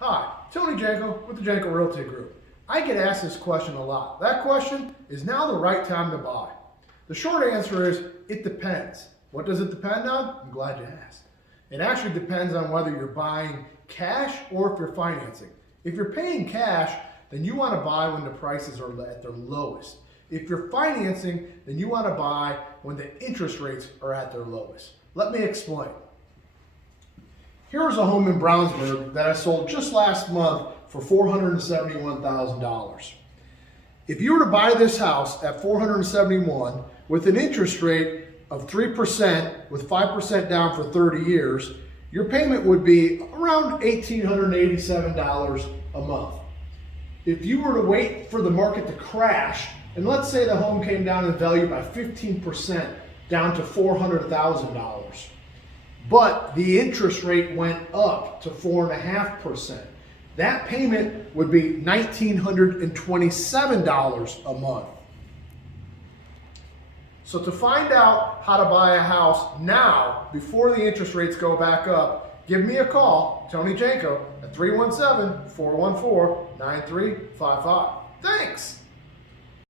Hi, Tony Janko with the Janko Realty Group. I get asked this question a lot. That question, is now the right time to buy? The short answer is, it depends. What does it depend on? I'm glad you asked. It actually depends on whether you're buying cash or if you're financing. If you're paying cash, then you want to buy when the prices are at their lowest. If you're financing, then you want to buy when the interest rates are at their lowest. Let me explain. Here's a home in Brownsburg that I sold just last month for $471,000. If you were to buy this house at $471,000 with an interest rate of 3% with 5% down for 30 years, your payment would be around $1,887 a month. If you were to wait for the market to crash, and let's say the home came down in value by 15% down to $400,000, but the interest rate went up to 4.5%, that payment would be $1,927 a month. So to find out how to buy a house now, before the interest rates go back up, give me a call, Tony Janko, at 317-414-9355. Thanks!